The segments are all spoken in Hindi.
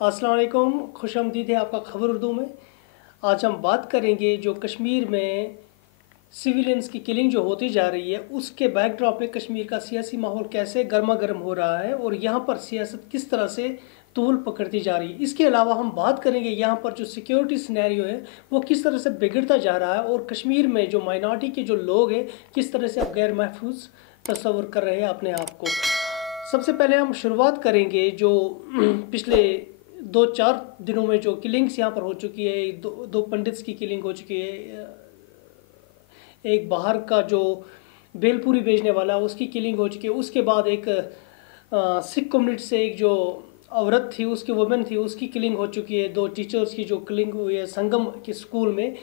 अस्सलाम वालेकुम, खुशामदीद है आपका खबर उर्दू में। आज हम बात करेंगे जो कश्मीर में सिविलियंस की किलिंग जो होती जा रही है उसके बैकड्रॉप में कश्मीर का सियासी माहौल कैसे गर्मा गर्म हो रहा है और यहाँ पर सियासत किस तरह से तूल पकड़ती जा रही है। इसके अलावा हम बात करेंगे यहाँ पर जो सिक्योरिटी सिनेरियो है वो किस तरह से बिगड़ता जा रहा है और कश्मीर में जो माइनॉरिटी के जो लोग हैं किस तरह से गैर महफूज तस्वर कर रहे हैं अपने आप को। सबसे पहले हम शुरुआत करेंगे जो पिछले 2-4 दिनों में जो किलिंग्स यहाँ पर हो चुकी है। दो पंडित्स की किलिंग हो चुकी है। एक बाहर का जो बेलपूरी बेचने वाला उसकी किलिंग हो चुकी है। उसके बाद एक सिख कम्युनिटी से एक जो औरत थी उसकी वुमेन थी उसकी किलिंग हो चुकी है। 2 टीचर्स की जो किलिंग हुई है संगम के स्कूल में।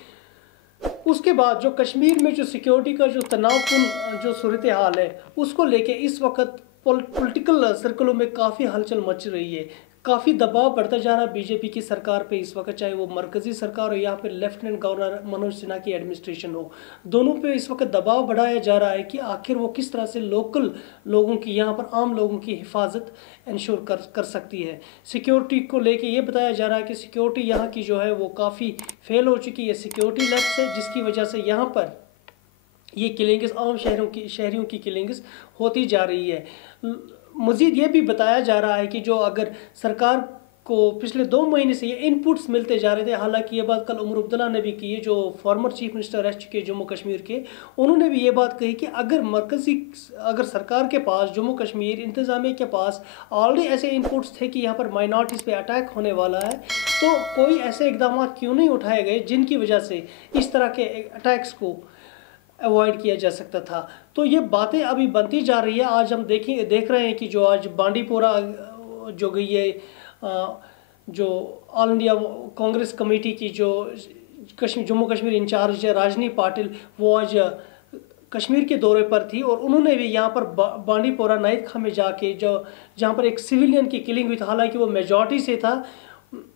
उसके बाद जो कश्मीर में जो सिक्योरिटी का जो तनावपूर्ण जो सूरत हाल है उसको लेके इस वक्त पॉलिटिकल सर्कलों में काफ़ी हलचल मच रही है। काफ़ी दबाव बढ़ता जा रहा है बीजेपी की सरकार पे इस वक्त, चाहे वो मरकज़ी सरकार हो या फिर लेफ्टिनेंट गवर्नर मनोज सिन्हा की एडमिनिस्ट्रेशन हो। दोनों पे इस वक्त दबाव बढ़ाया जा रहा है कि आखिर वो किस तरह से लोकल लोगों की, यहाँ पर आम लोगों की हिफाजत इंश्योर कर सकती है। सिक्योरिटी को लेके ये बताया जा रहा है कि सिक्योरिटी यहाँ की जो है वो काफ़ी फेल हो चुकी है सिक्योरिटी लेफ्ट से, जिसकी वजह से यहाँ पर ये किलिंग्स आम शहरियों की किलिंग्स होती जा रही है। मज़ीद ये भी बताया जा रहा है कि जो अगर सरकार को पिछले 2 महीने से ये इनपुट्स मिलते जा रहे थे, हालांकि ये बात कल उमर अब्दुल्ला ने भी की है जो फॉर्मर चीफ मिनिस्टर रह चुके जम्मू कश्मीर के, उन्होंने भी ये बात कही कि अगर सरकार के पास जम्मू कश्मीर इंतज़ामिया के पास ऑलरेडी ऐसे इनपुट्स थे कि यहाँ पर माइनॉरिटीज़ पे अटैक होने वाला है तो कोई ऐसे इकदाम क्यों नहीं उठाए गए जिनकी वजह से इस तरह के अटैक्स को अवॉइड किया जा सकता था। तो ये बातें अभी बनती जा रही है। आज हम देख रहे हैं कि जो आज बांडीपोरा जो गई है जो ऑल इंडिया कांग्रेस कमेटी की जो जम्मू कश्मीर इंचार्ज है राजनी पाटिल, वो आज कश्मीर के दौरे पर थी और उन्होंने भी यहाँ पर बांडीपोरा नाइद खां में जाके जो जहाँ पर एक सिविलियन की किलिंग हुई थी, हालांकि वो मेजॉरिटी से था,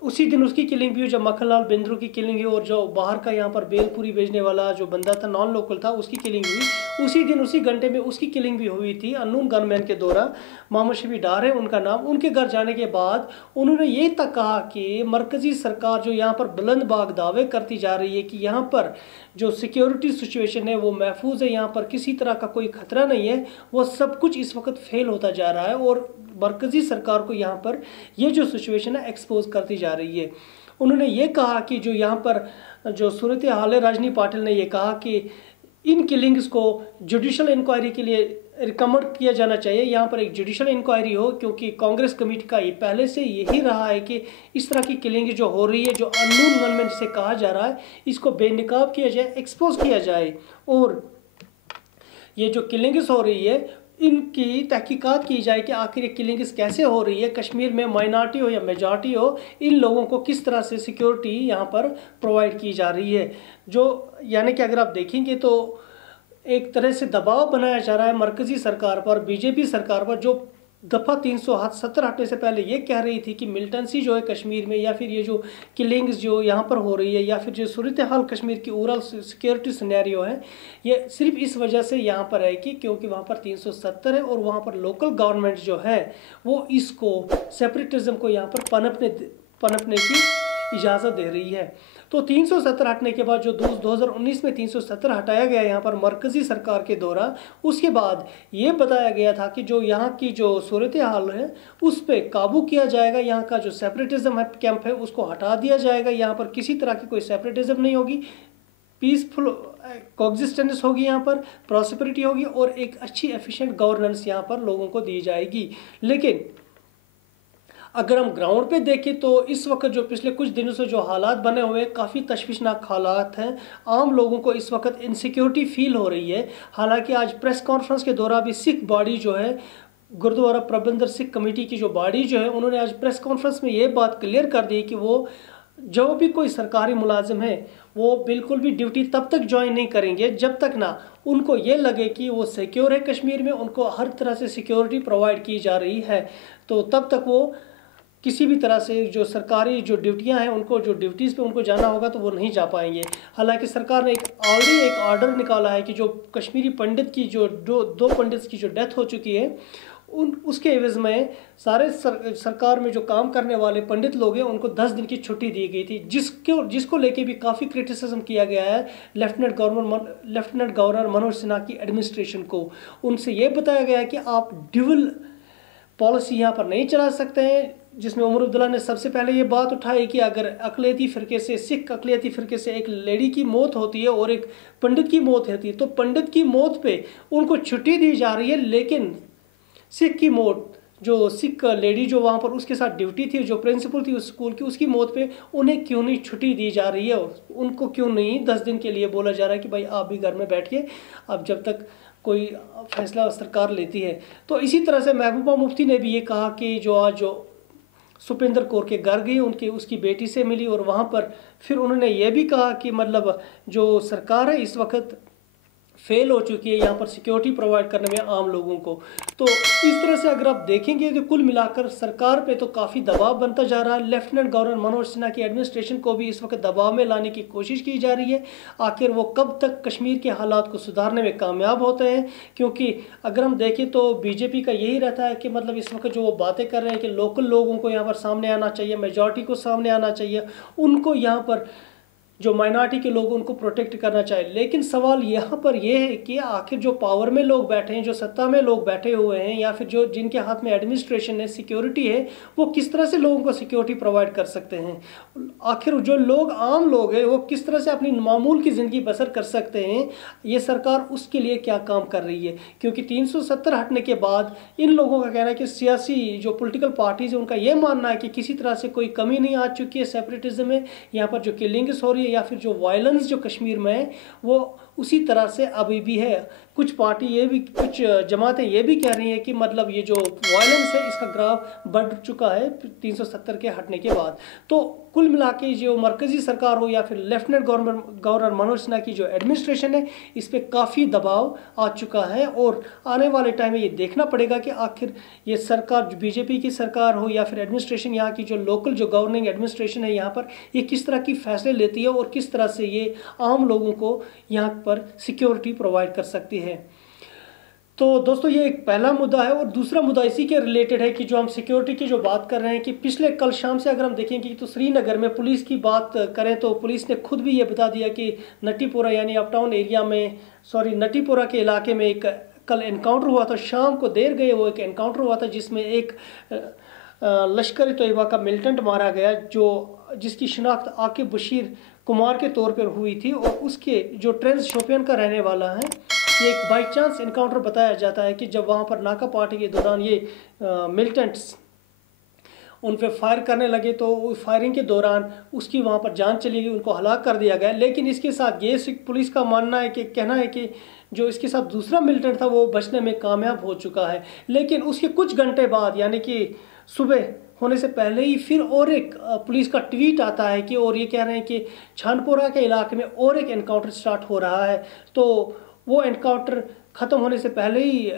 उसी दिन उसकी किलिंग भी हुई जब मक्खनलाल बिंद्रू की किलिंग हुई और जो बाहर का यहाँ पर बेलपूरी भेजने वाला जो बंदा था नॉन लोकल था उसकी किलिंग हुई उसी दिन उसी घंटे में उसकी किलिंग भी हुई थी अननोन गनमैन के द्वारा। मोहम्मद शफी डार है उनका नाम। उनके घर जाने के बाद उन्होंने ये तक कहा कि मरकज़ी सरकार जो यहाँ पर बुलंद बाग दावे करती जा रही है कि यहाँ पर जो सिक्योरिटी सिचुएशन है वो महफूज है, यहाँ पर किसी तरह का कोई खतरा नहीं है, वो सब कुछ इस वक्त फेल होता जा रहा है और मरकज़ी सरकार को यहाँ पर ये जो सिचुएशन है एक्सपोज करती जा रही है। उन्होंने ये कहा कि जो यहाँ पर जो सूरत हाल है, राजनी पाटिल ने ये कहा कि इन किलिंग्स को जुडिशल इंक्वायरी के लिए रिकमेंड किया जाना चाहिए, यहाँ पर एक जुडिशल इंक्वायरी हो, क्योंकि कांग्रेस कमेटी का ये पहले से यही रहा है कि इस तरह की किलिंग जो हो रही है, जो अननोन गनमैन जिसे कहा जा रहा है, इसको बेनकाब किया जाए, एक्सपोज किया जाए और ये जो किलिंग्स हो रही है इनकी तहकीकात की जाए कि आखिर ये किलिंग्स कैसे हो रही है, कश्मीर में माइनॉरिटी हो या मेजॉरिटी हो, इन लोगों को किस तरह से सिक्योरिटी यहाँ पर प्रोवाइड की जा रही है। जो यानी कि अगर आप देखेंगे तो एक तरह से दबाव बनाया जा रहा है मरकज़ी सरकार पर, बीजेपी सरकार पर, जो दफ़ा 370 हटने से पहले ये कह रही थी कि मिलिटेंसी जो है कश्मीर में या फिर ये जो किलिंग्स जो यहाँ पर हो रही है या फिर जो सूरत हाल कश्मीर की ओवरऑल सिक्योरिटी सिनेरियो है ये सिर्फ इस वजह से यहाँ पर है कि क्योंकि वहाँ पर 370 है और वहाँ पर लोकल गवर्नमेंट जो है वो इसको सेपरेटिज्म को यहाँ पर पनपने की इजाज़त दे रही है। तो 370 हटने के बाद जो 2019 में 370 हटाया गया यहाँ पर मरकज़ी सरकार के दौरान, उसके बाद ये बताया गया था कि जो यहाँ की जो सूरत हाल है उस पर काबू किया जाएगा, यहाँ का जो सेपरेटिज्म है कैंप है उसको हटा दिया जाएगा, यहाँ पर किसी तरह की कोई सेपरेटिज्म नहीं होगी, पीसफुल कोएग्जिस्टेंस होगी, यहाँ पर प्रॉस्पेरिटी होगी और एक अच्छी एफिशिएंट गवर्नेंस यहाँ पर लोगों को दी जाएगी। लेकिन अगर हम ग्राउंड पे देखें तो इस वक्त जो पिछले कुछ दिनों से जो हालात बने हुए काफ़ी तशवीशनाक हालात हैं, आम लोगों को इस वक्त इनसिक्योरिटी फील हो रही है। हालांकि आज प्रेस कॉन्फ्रेंस के दौरान भी सिख बॉडी जो है गुरुद्वारा प्रबंधक सिख कमेटी की जो बॉडी जो है उन्होंने आज प्रेस कॉन्फ्रेंस में ये बात क्लियर कर दी कि वो जो भी कोई सरकारी मुलाजिम है वो बिल्कुल भी ड्यूटी तब तक ज्वाइन नहीं करेंगे जब तक ना उनको ये लगे कि वो सिक्योर है, कश्मीर में उनको हर तरह से सिक्योरिटी प्रोवाइड की जा रही है, तो तब तक वो किसी भी तरह से जो सरकारी जो ड्यूटियां हैं उनको जो ड्यूटीज़ पे उनको जाना होगा तो वो नहीं जा पाएंगे। हालांकि सरकार ने ऑलरेडी एक ऑर्डर निकाला है कि जो कश्मीरी पंडित की जो दो पंडित की जो डेथ हो चुकी है उसके एवज में सारे सरकार में जो काम करने वाले पंडित लोग हैं उनको 10 दिन की छुट्टी दी गई थी, जिसको लेके भी काफ़ी क्रिटिसिज्म किया गया है लेफ्टिनेंट गवर्नर मनोज सिन्हा की एडमिनिस्ट्रेशन को। उनसे ये बताया गया है कि आप ड्यूअल पॉलिसी यहाँ पर नहीं चला सकते हैं, जिसमें उमर अब्दुल्ला ने सबसे पहले ये बात उठाई कि अगर अक़लियती फ़िरके से, सिख अक़लियती फ़िरके से एक लेडी की मौत होती है और एक पंडित की मौत होती है तो पंडित की मौत पे उनको छुट्टी दी जा रही है, लेकिन सिख की मौत, जो सिख लेडी जो वहाँ पर उसके साथ ड्यूटी थी, जो प्रिंसिपल थी उस स्कूल की, उसकी मौत पे उन्हें क्यों नहीं छुट्टी दी जा रही है? उनको क्यों नहीं 10 दिन के लिए बोला जा रहा है कि भाई आप भी घर में बैठिए अब जब तक कोई फैसला सरकार लेती है। तो इसी तरह से महबूबा मुफ्ती ने भी ये कहा कि जो आज जो सुपेंद्र कौर के घर गई, उसकी बेटी से मिली और वहाँ पर फिर उन्होंने ये भी कहा कि मतलब जो सरकार है इस वक्त फेल हो चुकी है यहाँ पर सिक्योरिटी प्रोवाइड करने में आम लोगों को। तो इस तरह से अगर आप देखेंगे तो कुल मिलाकर सरकार पे तो काफ़ी दबाव बनता जा रहा है। लेफ्टिनेंट गवर्नर मनोज सिन्हा की एडमिनिस्ट्रेशन को भी इस वक्त दबाव में लाने की कोशिश की जा रही है। आखिर वो कब तक कश्मीर के हालात को सुधारने में कामयाब होते हैं, क्योंकि अगर हम देखें तो बीजेपी का यही रहता है कि मतलब इस वक्त जो वो बातें कर रहे हैं कि लोकल लोगों को यहाँ पर सामने आना चाहिए, मेजॉरिटी को सामने आना चाहिए, उनको यहाँ पर जो माइनॉरिटी के लोग उनको प्रोटेक्ट करना चाहिए। लेकिन सवाल यहाँ पर यह है कि आखिर जो पावर में लोग बैठे हैं, जो सत्ता में लोग बैठे हुए हैं, या फिर जो जिनके हाथ में एडमिनिस्ट्रेशन है, सिक्योरिटी है, वो किस तरह से लोगों को सिक्योरिटी प्रोवाइड कर सकते हैं? आखिर जो लोग आम लोग हैं वो किस तरह से अपनी मामूल की ज़िंदगी बसर कर सकते हैं? ये सरकार उसके लिए क्या काम कर रही है? क्योंकि 370 हटने के बाद इन लोगों का कहना है कि सियासी जो पॉलिटिकल पार्टीज़ है उनका ये मानना है कि किसी तरह से कोई कमी नहीं आ चुकी है सेपरेटिज्म में। यहाँ पर जो किलिंग्स हो रही है या फिर जो वायलेंस जो कश्मीर में है वो उसी तरह से अभी भी है। कुछ कुछ जमातें ये भी कह रही हैं कि मतलब ये जो वायलेंस है इसका ग्राफ बढ़ चुका है 370 के हटने के बाद। तो कुल मिला के जो मरकज़ी सरकार हो या फिर लेफ्टिनेंट गवर्नर मनोज सिन्हा की जो एडमिनिस्ट्रेशन है इस पर काफ़ी दबाव आ चुका है और आने वाले टाइम में ये देखना पड़ेगा कि आखिर ये सरकार, जो बीजेपी की सरकार हो या फिर एडमिनिस्ट्रेशन, यहाँ की जो लोकल जो गवर्निंग एडमिनिस्ट्रेशन है यहाँ पर, ये किस तरह की फैसले लेती है और किस तरह से ये आम लोगों को यहाँ पर सिक्योरिटी प्रोवाइड कर सकती है। तो दोस्तों ये एक पहला मुद्दा है। और दूसरा मुद्दा इसी के रिलेटेड है कि जो हम सिक्योरिटी की जो बात कर रहे हैं कि पिछले कल शाम से अगर हम देखेंगे तो श्रीनगर में पुलिस की बात करें तो पुलिस ने खुद भी ये बता दिया कि नटीपोरा यानी अपटाउन एरिया में, नटीपोरा के इलाके में एक कल एनकाउंटर हुआ था। शाम को देर गए वो एक एनकाउंटर हुआ था जिसमें एक लश्कर तैयबा का मिलिटेंट मारा गया जिसकी शिनाख्त आकिब बशीर कुमार के तौर पर हुई थी और उसके जो ट्रेंस शोपियन का रहने वाला है। ये एक बाई चांस इनकाउंटर बताया जाता है कि जब वहाँ पर नाका पार्टी के दौरान ये मिलिटेंट्स उन पर फायर करने लगे तो फायरिंग के दौरान उसकी वहाँ पर जान चली गई, उनको हलाक कर दिया गया। लेकिन इसके साथ ये पुलिस का मानना है कि कहना है कि जो इसके साथ दूसरा मिलिटेंट था वो बचने में कामयाब हो चुका है। लेकिन उसके कुछ घंटे बाद यानी कि सुबह होने से पहले ही फिर और एक पुलिस का ट्वीट आता है कि और ये कह रहे हैं कि छानपोरा के इलाके में और एक एनकाउंटर स्टार्ट हो रहा है। तो वो एनकाउंटर ख़त्म होने से पहले ही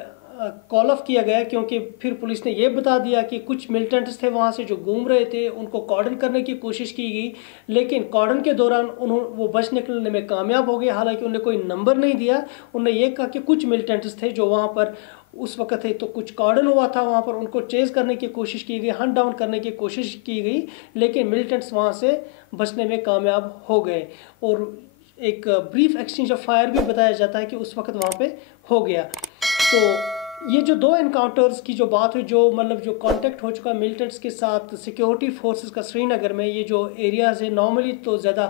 कॉल ऑफ किया गया क्योंकि फिर पुलिस ने ये बता दिया कि कुछ मिलिटेंट्स थे वहाँ से जो घूम रहे थे, उनको कॉर्डन करने की कोशिश की गई, लेकिन कॉर्डन के दौरान वो बच निकलने में कामयाब हो गए। हालांकि उन्हें कोई नंबर नहीं दिया। उन्होंने ये कहा कि कुछ मिलिटेंट्स थे जो वहाँ पर उस वक्त थे, तो कुछ कॉर्डन हुआ था वहाँ पर, उनको चेज करने की कोशिश की गई, हंट डाउन करने की कोशिश की गई, लेकिन मिलिटेंट्स वहाँ से बचने में कामयाब हो गए। और एक ब्रीफ एक्सचेंज ऑफ फायर भी बताया जाता है कि उस वक्त वहाँ पे हो गया। तो ये जो दो एनकाउंटर्स की जो बात हुई, जो मतलब जो कांटेक्ट हो चुका मिलिटेंट्स के साथ सिक्योरिटी फोर्सेस का श्रीनगर में, ये जो एरियाज़ है नॉर्मली तो ज़्यादा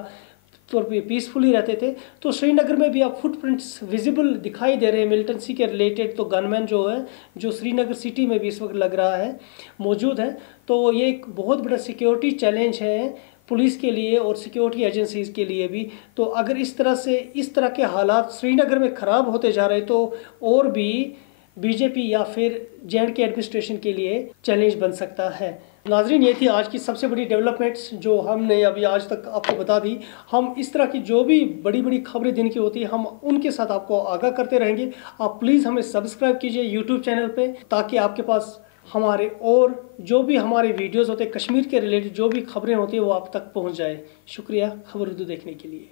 तौर पे पीसफुली रहते थे, तो श्रीनगर में भी अब फुटप्रिंट्स विजिबल दिखाई दे रहे हैं मिलिटेंसी के रिलेटेड। तो गनमैन जो है जो श्रीनगर सिटी में भी इस वक्त लग रहा है मौजूद है। तो ये एक बहुत बड़ा सिक्योरिटी चैलेंज है पुलिस के लिए और सिक्योरिटी एजेंसीज़ के लिए भी। तो अगर इस तरह के हालात श्रीनगर में ख़राब होते जा रहे तो और भी बीजेपी या फिर जेएंडके एडमिनिस्ट्रेशन के लिए चैलेंज बन सकता है। नाजरीन, ये थी आज की सबसे बड़ी डेवलपमेंट्स जो हमने अभी आज तक आपको बता दी। हम इस तरह की जो भी बड़ी बड़ी खबरें दिन की होती है हम उनके साथ आपको आगाह करते रहेंगे। आप प्लीज़ हमें सब्सक्राइब कीजिए यूट्यूब चैनल पे, ताकि आपके पास हमारे और जो भी हमारे वीडियोस होते हैं कश्मीर के रिलेटेड जो भी खबरें होती हैं वो आप तक पहुंच जाए। शुक्रिया खबर उर्दू देखने के लिए।